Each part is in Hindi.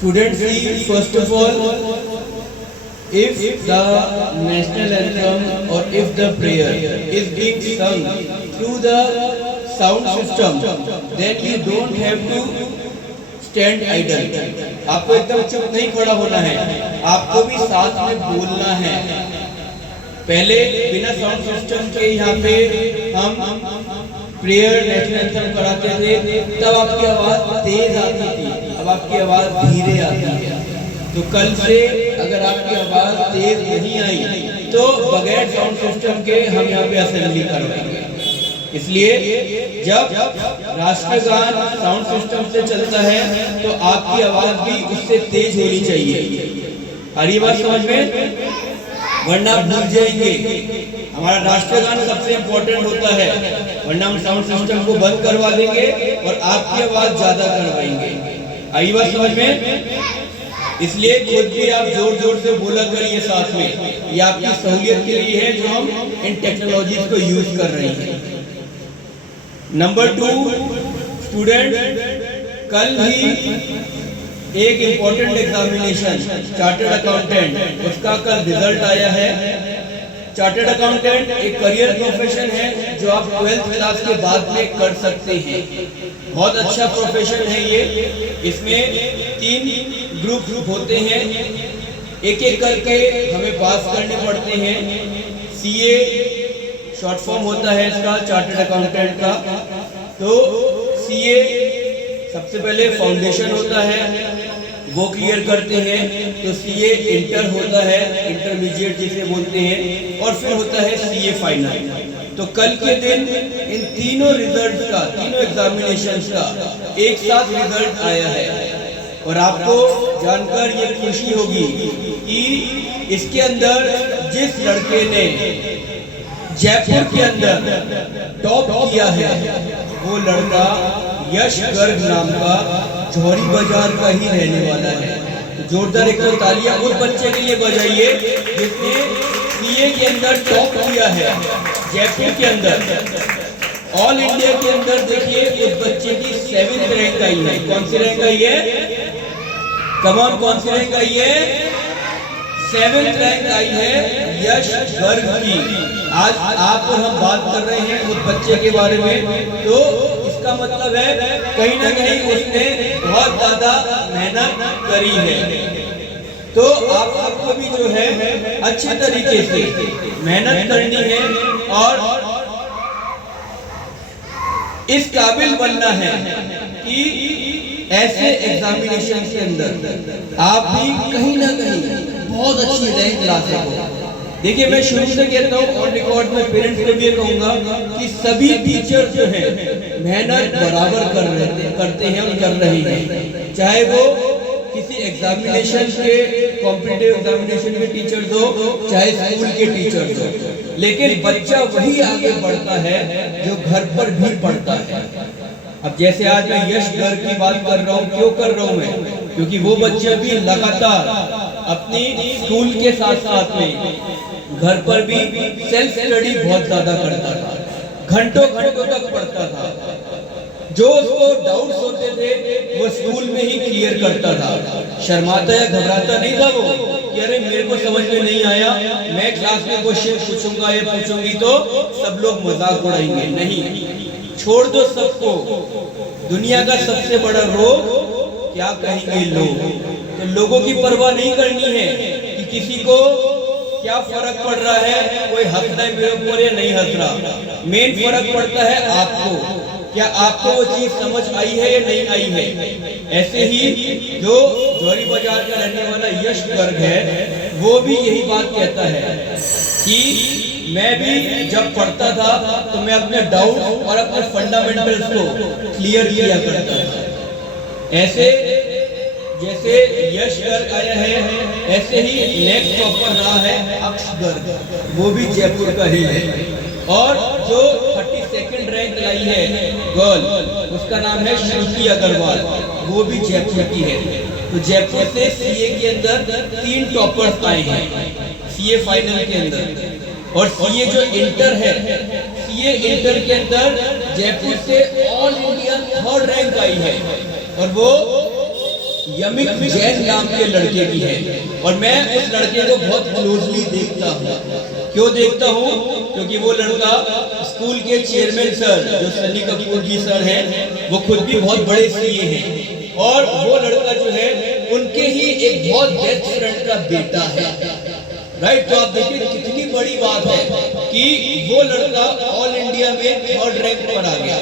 Students see, first of all, if the national anthem or if the prayer is being sung through the sound system, then you don't have to stand idle. आपको एकदम चुप नहीं खड़ा होना है, आपको भी साथ में बोलना है। पहले बिना साउंड सिस्टम के यहाँ पे हम प्रेयर नेशनल एंथम कराते थे, तब आपकी आवाज तेज आती थी, अब आपकी आवाज धीरे आती है। तो कल से अगर आपकी आवाज तेज नहीं आई तो बगैर साउंड सिस्टम के हम यहाँ पे असेंबली करवाएंगे। इसलिए जब राष्ट्रगान साउंड सिस्टम से चलता है तो आपकी आवाज भी उससे तेज होनी चाहिए। हरी बात समझ में, वरना आप भूल जाएंगे। हमारा राष्ट्रगान सबसे इम्पोर्टेंट होता है, वरना हम साउंड सिस्टम को बंद करवा देंगे और आपकी आवाज ज्यादा करवाएंगे। आई बात समझ में? इसलिए खुद भी आप जोर जोर से बोला करिए साथ में, ये आपकी सहूलियत के लिए है जो हम इन टेक्नोलॉजीज को यूज कर रहे हैं। नंबर 2, स्टूडेंट, कल ही एक इम्पोर्टेंट एग्जामिनेशन चार्टर्ड अकाउंटेंट, उसका कल रिजल्ट आया है। चार्टर्ड अकाउंटेंट एक करियर प्रोफेशन है जो आप 12th क्लास के बाद में कर सकते हैं। बहुत अच्छा प्रोफेशन है ये। इसमें 3 ग्रुप होते हैं, एक एक करके हमें पास करने पड़ते हैं। CA शॉर्ट फॉर्म होता है इसका, चार्टर्ड अकाउंटेंट का। तो CA सबसे पहले फाउंडेशन होता है, वो क्लियर करते हैं। तो CA इंटर होता है, इंटरमीडिएट जिसे बोलते हैं, और फिर होता है CA फाइनल। तो कल के दिन इन तीनों रिजल्ट का, तीनों एग्जामिनेशन का एक साथ रिजल्ट आया है। और आपको जानकर ये खुशी होगी कि इसके अंदर जिस लड़के ने जयपुर के अंदर टॉप किया है वो लड़का यश गर्ग नाम का जौहरी बाजार का ही रहने वाला है। तो जोरदार एक तो तालियां उस बच्चे के लिए बजाइए जिसने CA के अंदर टॉप किया है जयपुर के अंदर। ऑल इंडिया के अंदर देखिए उस बच्चे की 7th रैंक आई है। कौन सी रैंक आई है? कमान, कौन सी रैंक आई है? 7th रैंक आई है यश गर्ग की। आज आप और हम बात कर रहे हैं उस बच्चे के बारे में, तो इसका मतलब है कहीं ना कहीं उसने बहुत ज्यादा मेहनत करी है। तो आप सबको भी जो है अच्छे तरीके से मेहनत करनी है और इस काबिल बनना है कि ऐसे एग्जामिनेशन के अंदर आप भी कहीं ना कहीं बहुत अच्छी रैंक ला सको। देखिए, मैं शुरू से कहता हूँ ऑन रिकॉर्ड में पेरेंट्स को भी ये कहूंगा कि सभी टीचर जो है मेहनत बराबर करते हैं और कर रहे हैं। चाहे वो किसी एग्जामिनेशन के, कॉम्पिटिटिव एग्जामिनेशन के टीचर्स हो, चाहे स्कूल के टीचर्स हो, लेकिन बच्चा वही आगे बढ़ता है जो घर पर भी पढ़ता है। अब जैसे आज मैं यश गर्ग की बात कर रहा हूँ, क्यों कर रहा हूँ मैं? क्योंकि वो बच्चा भी लगातार अपनी स्कूल के साथ साथ में घर पर भी सेल्फ स्टडी बहुत ज्यादा करता था, घंटों घंटों तक पढ़ता था। जो उसको डाउट्स होते थे वो स्कूल में ही क्लियर करता था, शर्माता या घबराता नहीं था वो कि अरे मेरे को समझ में नहीं आया, मैं क्लास में क्वेश्चन पूछूंगा या पूछूंगी तो सब लोग मजाक उड़ाएंगे। नहीं, छोड़ दो सबको। दुनिया का सबसे बड़ा रोग क्या कहेंगे लोग, तो लोगों की परवाह नहीं करनी है कि किसी को क्या फर्क पड़ रहा है, कोई हंस रहा है मेरे ऊपर या नहीं हंस रहा। मेन फर्क पड़ता है आपको, क्या आपको वो चीज समझ आई है या नहीं आई है। ऐसे ही जो जौहरी बाजार का रहने वाला यश गर्ग है वो भी यही बात कहता है कि मैं भी जब पढ़ता था तो मैं अपने डाउट और अपने फंडामेंटल्स को क्लियर किया करता था। ऐसे जैसे यश गर्ग आया है, ऐसे ही नेक्स्ट टॉपर रहा है अक्ष गर्ग, वो भी जयपुर का ही है। और जो 32nd रैंक लाई है गर्ल, उसका नाम है श्रुति अग्रवाल, वो भी जयपुर की है। तो जयपुर से CA के अंदर 3 टॉपर्स आए हैं CA फाइनल के अंदर। और CA जो इंटर है, CA इंटर के अंदर जयपुर से ऑल इंडिया 3rd रैंक आई है और वो यमिक जैन नाम के लड़के की है और मैं उस लड़के को बहुत क्लोजली देखता हूँ। क्यों देखता हूँ? क्योंकि वो लड़का स्कूल के चेयरमैन सर जो सनी कपूर जी सर हैं, वो खुद भी बहुत बड़े सीए हैं और वो लड़का जो है उनके ही एक बहुत बेस्ट फ्रेंड का बेटा है। राइट, तो आप देखिए कितनी बड़ी बात है कि वो लड़का ऑल इंडिया में 3rd रैंक पर आ गया।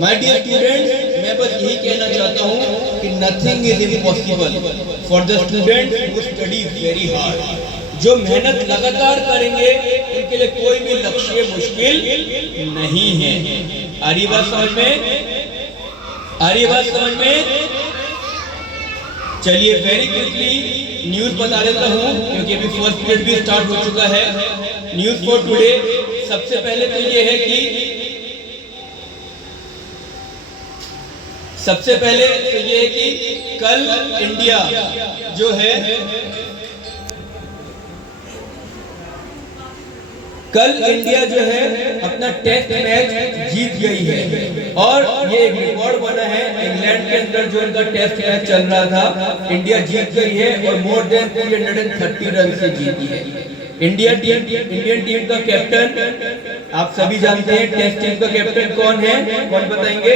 माय डियर स्टूडेंट्स, मैं बस यही कहना चाहता हूँ कि nothing is impossible for the student who study very hard. जो मेहनत लगातार करेंगे उनके लिए कोई भी लक्ष्य मुश्किल नहीं है। आ रही बात समझ में? आ रही बात समझ में? चलिए वेरी क्विकली न्यूज बता देता हूँ क्योंकि अभी फर्स्ट पीरियड भी स्टार्ट हो चुका है। न्यूज फॉर टुडे, सबसे पहले तो ये है कि कल इंडिया जो है अपना टेस्ट मैच जीत गई है और ये एक रिकॉर्ड बना है। इंग्लैंड के अंदर जो उनका टेस्ट मैच चल रहा था, इंडिया जीत गई है और मोर देन 330 रन से जीती है। इंडियन टीम का कैप्टन आप सभी जानते हैं। टेस्ट टीम का कैप्टन कौन है? कौन बताएंगे?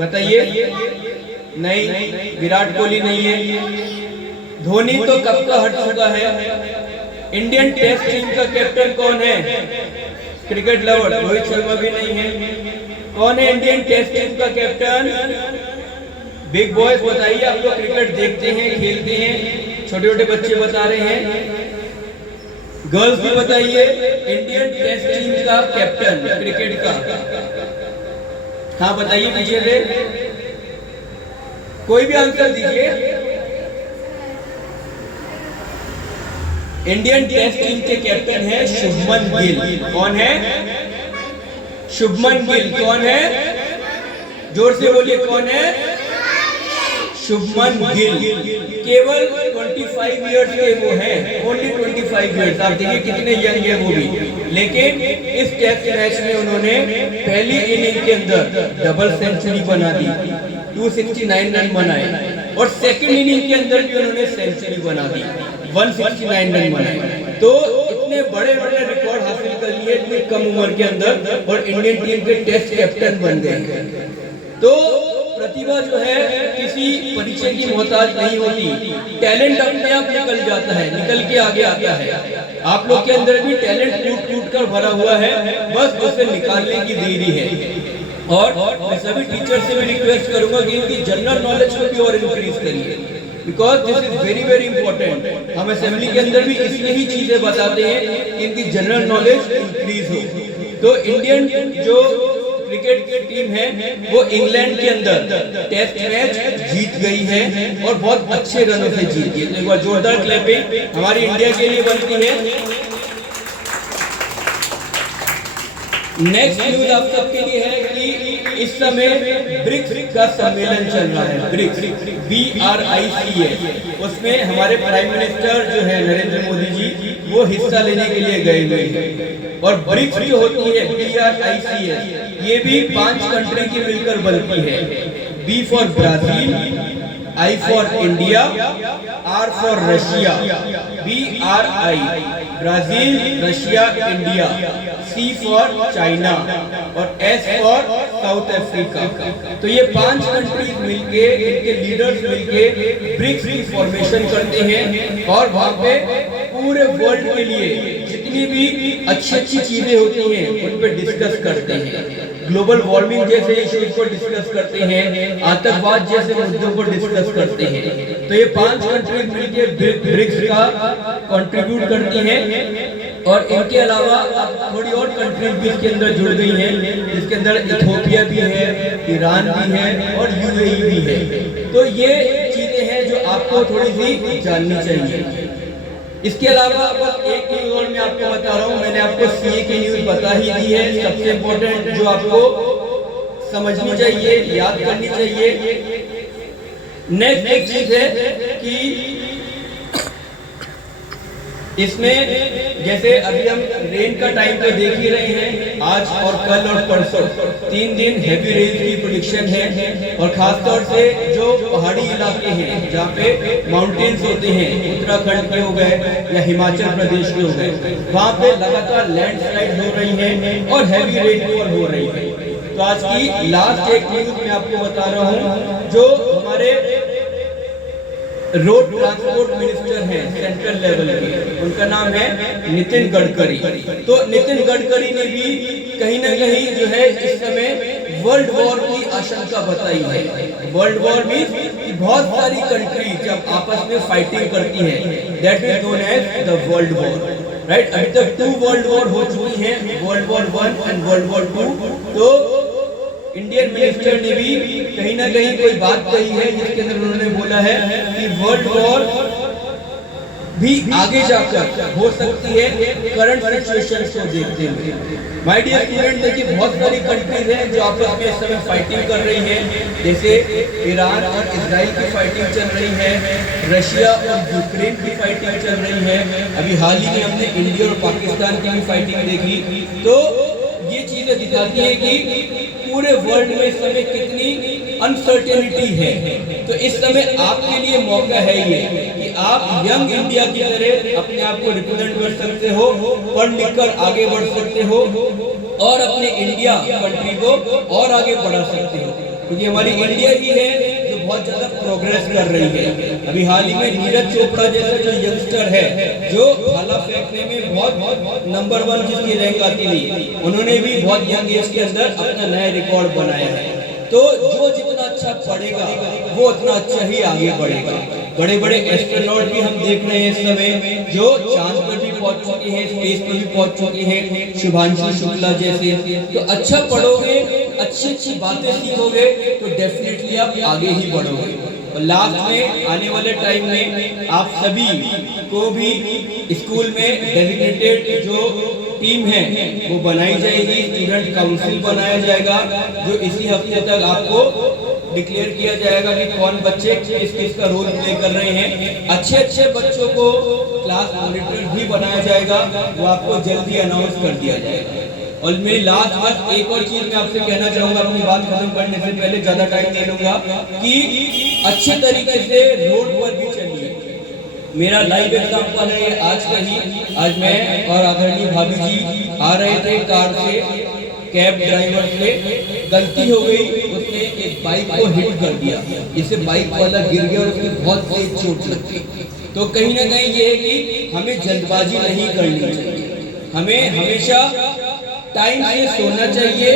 बताइए। नहीं, विराट कोहली नहीं है। धोनी तो कब का हट चुका है। इंडियन टेस्ट टीम का कैप्टन कौन है? क्रिकेट लवर रोहित शर्मा भी नहीं है। कौन है इंडियन टेस्ट टीम का कैप्टन? बिग बॉयज बताइए, आप लोग क्रिकेट देखते हैं, खेलते हैं, छोटे छोटे बच्चे बता रहे हैं। गर्ल्स भी बताइए, इंडियन टेस्ट टीम का कैप्टन क्रिकेट का। हाँ बताइए पीछे से, कोई भी आंसर दीजिए। इंडियन टेस्ट टीम के कैप्टन है शुभमन गिल। कौन है? शुभमन गिल। कौन है? जोर से बोलिए, कौन है? शुभमन गिल। केवल 25 ईयर्स के वो हैं, ओनली 25 ईयर्स। आप देखिए कितने यंग है वो भी, लेकिन इस टेस्ट मैच में उन्होंने पहली इनिंग के अंदर डबल सेंचुरी बना दी, 269 रन बनाए और सेकंड इनिंग के अंदर भी उन्होंने सेंचुरी बना दी, 169 रन बनाए। तो इतने बड़े बड़े रिकॉर्ड हासिल कर लिए इतनी कम उम्र के अंदर और इंडियन टीम के टेस्ट कैप्टन बन गए। तो प्रतिभा जो है किसी परिचय की मोहताज नहीं होती। टैलेंट अपने आप निकल जाता है, निकल के आगे आता है। आप लोग के अंदर भी टैलेंट टूट टूट कर भरा हुआ है, बस उसे निकालने की देरी है। और मैं सभी टीचर से भी रिक्वेस्ट करूंगा कि इनकी जनरल नॉलेज को भी और इंक्रीज करिए, because this is very very important. हम असेंबली के अंदर भी इसलिए ही चीजें बताते हैं कि इनकी जनरल नॉलेज इंक्रीज हो। तो इंडियन जो क्रिकेट की टीम है वो इंग्लैंड के अंदर टेस्ट मैच जीत गई है और बहुत अच्छे रनों से जीती है। तो एक बार जोरदार क्लैपिंग हमारी इंडिया के लिए बनती है। नेक्स्ट न्यूज आप सबके लिए है कि इस समय ब्रिक्स का सम्मेलन चल रहा है। ब्रिक्स BRICS, उसमें हमारे प्राइम मिनिस्टर जो है नरेंद्र मोदी जी वो हिस्सा लेने के लिए गए हुए हैं। और ब्रिक्स जो होती है BRICS, ये भी 5 कंट्री की मिलकर बनती है। B for Brazil, I for India, R for Russia, BRI Brazil, Russia, India, C for China और S फॉर साउथ अफ्रीका। तो ये 5 कंट्रीज मिलके, इनके लीडर्स मिलके ब्रिक्स की फॉर्मेशन करते हैं और वहाँ पे पूरे वर्ल्ड के लिए जितनी भी अच्छी अच्छी चीजें होती हैं उन पे डिस्कस करते हैं। ग्लोबल वार्मिंग जैसे इश्यूज को डिस्कस करते हैं, आतंकवाद जैसे मुद्दों को डिस्कस करते हैं। तो ये 5 कंट्रीज मिलकर ब्रिक्स का कंट्रीब्यूट करती हैं। और इनके अलावा थोड़ी और कंट्रीज भी इसके अंदर जुड़ गई हैं, जिसके अंदर इथियोपिया भी है, ईरान भी है और UAE भी है। तो ये चीजें हैं जो आपको थोड़ी सी जाननी चाहिए। इसके अलावा बस एक न्यूज और मैं आपको बता रहा हूँ, मैंने आपको CA की न्यूज बता ही दी है। सबसे इम्पोर्टेंट जो आपको समझनी चाहिए, याद करनी चाहिए। नेक्स्ट एक चीज है कि इसमें जैसे अभी हम रेन का टाइम तो देख ही रहे हैं, आज और कल और परसों 3 दिन हैवी रेन की प्रेडिक्शन है। और खासतौर से जो पहाड़ी इलाके हैं जहाँ पे माउंटेन्स होते हैं, उत्तराखंड के हो गए या हिमाचल प्रदेश के हो गए, वहाँ पे लगातार लैंडस्लाइड हो रही है और हैवी रेनफॉल हो रही है। तो आज की लास्ट एक न्यूज मैं आपको बता रहा हूँ, जो हमारे रोड ट्रांसपोर्ट मिनिस्टर हैं सेंट्रल लेवल के, उनका नाम है नितिन गडकरी। तो नितिन गडकरी ने भी कहीं ना कहीं जो है इस समय वर्ल्ड वॉर की आशंका बताई है। वर्ल्ड वॉर मींस बहुत सारी कंट्री जब आपस में फाइटिंग करती है, that is known as the world war, right. अभी तक 2 वर्ल्ड वॉर हो चुकी हैं, world war 1 and world war 2। तो इंडियन मिनिस्टर ने भी कहीं ना कहीं कोई बात कही है जिसके अंदर उन्होंने बोला है कि वर्ल्ड वॉर भी आगे जाकर हो सकती है करंट सिचुएशन को देखते हुए। माय डियर स्टूडेंट, देखिए बहुत सारी कंट्रीज हैं जो आपस में इस समय फाइटिंग कर रही हैं, जैसे ईरान और इजराइल की फाइटिंग चल रही है, रशिया और यूक्रेन की फाइटिंग चल रही है, अभी हाल ही में हमने इंडिया और पाकिस्तान की भी फाइटिंग देखी। तो ये चीजें दिखाती है कि पूरे वर्ल्ड में इस समय कितनी अनसर्टेनिटी है। तो इस समय आपके लिए मौका है ये कि आप यंग इंडिया की तरह अपने आप को रिप्रेजेंट कर सकते हो, पढ़ लिख कर आगे बढ़ सकते हो और अपने इंडिया कंट्री को और आगे बढ़ा सकते हो, क्योंकि हमारी इंडिया ही है जो बहुत ज्यादा प्रोग्रेस कर रही है। अभी हाल ही में नीरज चोपड़ा जैसा जो यंगस्टर है, जो भाला फेंकने में बहुत नंबर 1 जिसकी रैंक आती थी, उन्होंने भी बहुत यंग एज के अंदर अपना नया रिकॉर्ड बनाया है। तो जो जितना अच्छा पढ़ेगा वो उतना अच्छा ही आगे बढ़ेगा। बड़े बड़े एस्ट्रोनॉट भी हम देख रहे हैं इस समय, जो चांद पर भी पहुंच चुके हैं, स्पेस पर भी पहुंच चुके हैं, शुभांशु शुक्ला जैसे। तो अच्छा पढ़ोगे, अच्छी बातें सीखोगे तो डेफिनेटली आप आगे ही बढ़ोगे। और लास्ट में आने वाले टाइम में आप सभी को भी स्कूल में डेजिग्नेटेड जो टीम है वो बनाई जाएगी, स्टूडेंट काउंसिल बनाया जाएगा, जो इसी हफ्ते तक आपको डिक्लेयर किया जाएगा कि कौन बच्चे किस किस का रोल प्ले कर रहे हैं। अच्छे बच्चों को क्लास मॉनिटर भी बनाया जाएगा, वो आपको जल्दी अनाउंस कर दिया जाएगा। और मेरी लास्ट बात, एक और चीज मैं आपसे कहना चाहूंगा अपनी बात खत्म करने से पहले, ज्यादा टाइम नहीं लूंगा, कि अच्छे तरीके से रोड पर भी चलिए। मेरा लाइव एग्जाम्पल है आज का ही। आज मैं और आदरणीय भाभी जी आ रहे थे कार से, कैब ड्राइवर से गलती हो गई, उसने एक बाइक को हिट कर दिया, इससे बाइक वाला गिर गया और उसकी बहुत तेज चोट लग गई। तो कहीं ना कहीं ये है कि हमें जल्दबाजी नहीं करनी चाहिए, हमें हमेशा टाइम से सोना चाहिए,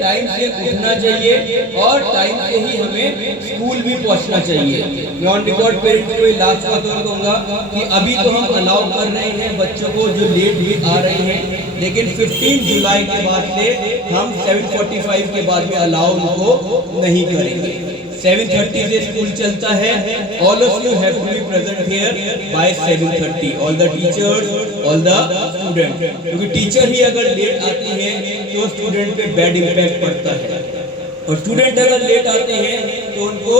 टाइम से उठना चाहिए और टाइम से ही हमें स्कूल भी पहुंचना चाहिए। मैं ऑन रिकॉर्ड पेरेंट्स को लास्ट बात और कहूँगा कि अभी तो हम अलाउ कर रहे हैं बच्चों को जो लेट भी आ रहे हैं, लेकिन 15 जुलाई के बाद से हम 7:45 के बाद में अलाउ उनको नहीं करेंगे। 7:30 से स्कूल चलता है। All of you have to be present here by 7:30, all the teachers, all the student, क्योंकि टीचर ही अगर लेट आती है तो स्टूडेंट पे बैड इम्पैक्ट पड़ता है, और स्टूडेंट अगर लेट आते हैं तो उनको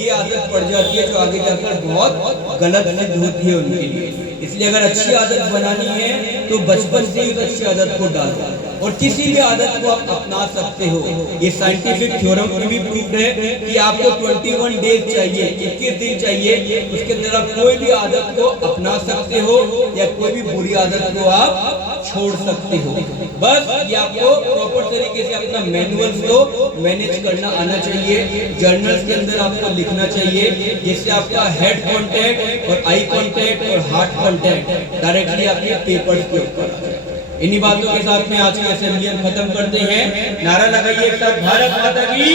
ये आदत पड़ जाती है जो आगे जाकर बहुत गलत सिद्ध होती है उनके लिए। इसलिए अगर अच्छी आदत बनानी है तो बचपन से ही उस अच्छी आदत को डालो, और किसी भी आदत को आप अपना सकते हो। ये साइंटिफिक थ्योरम में भी प्रूव्ड है कि आपको 21 डेज चाहिए, 21 दिन चाहिए, उसके अंदर आप कोई भी आदत को अपना सकते हो या कोई भी बुरी आदत को आप छोड़ सकते हो। बस ये आपको प्रॉपर तरीके से अपना मैनुअल्स को मैनेज करना आना चाहिए, जर्नल्स के अंदर आपको लिखना चाहिए, जिससे आपका हेड कांटेक्ट और आई कांटेक्ट और हार्ट कांटेक्ट डायरेक्टली आपके पेपर्स के ऊपर। इन्हीं बातों के साथ में आज की असेंबली खत्म करते हैं। नारा लगाइए एक साथ, भारत माता की।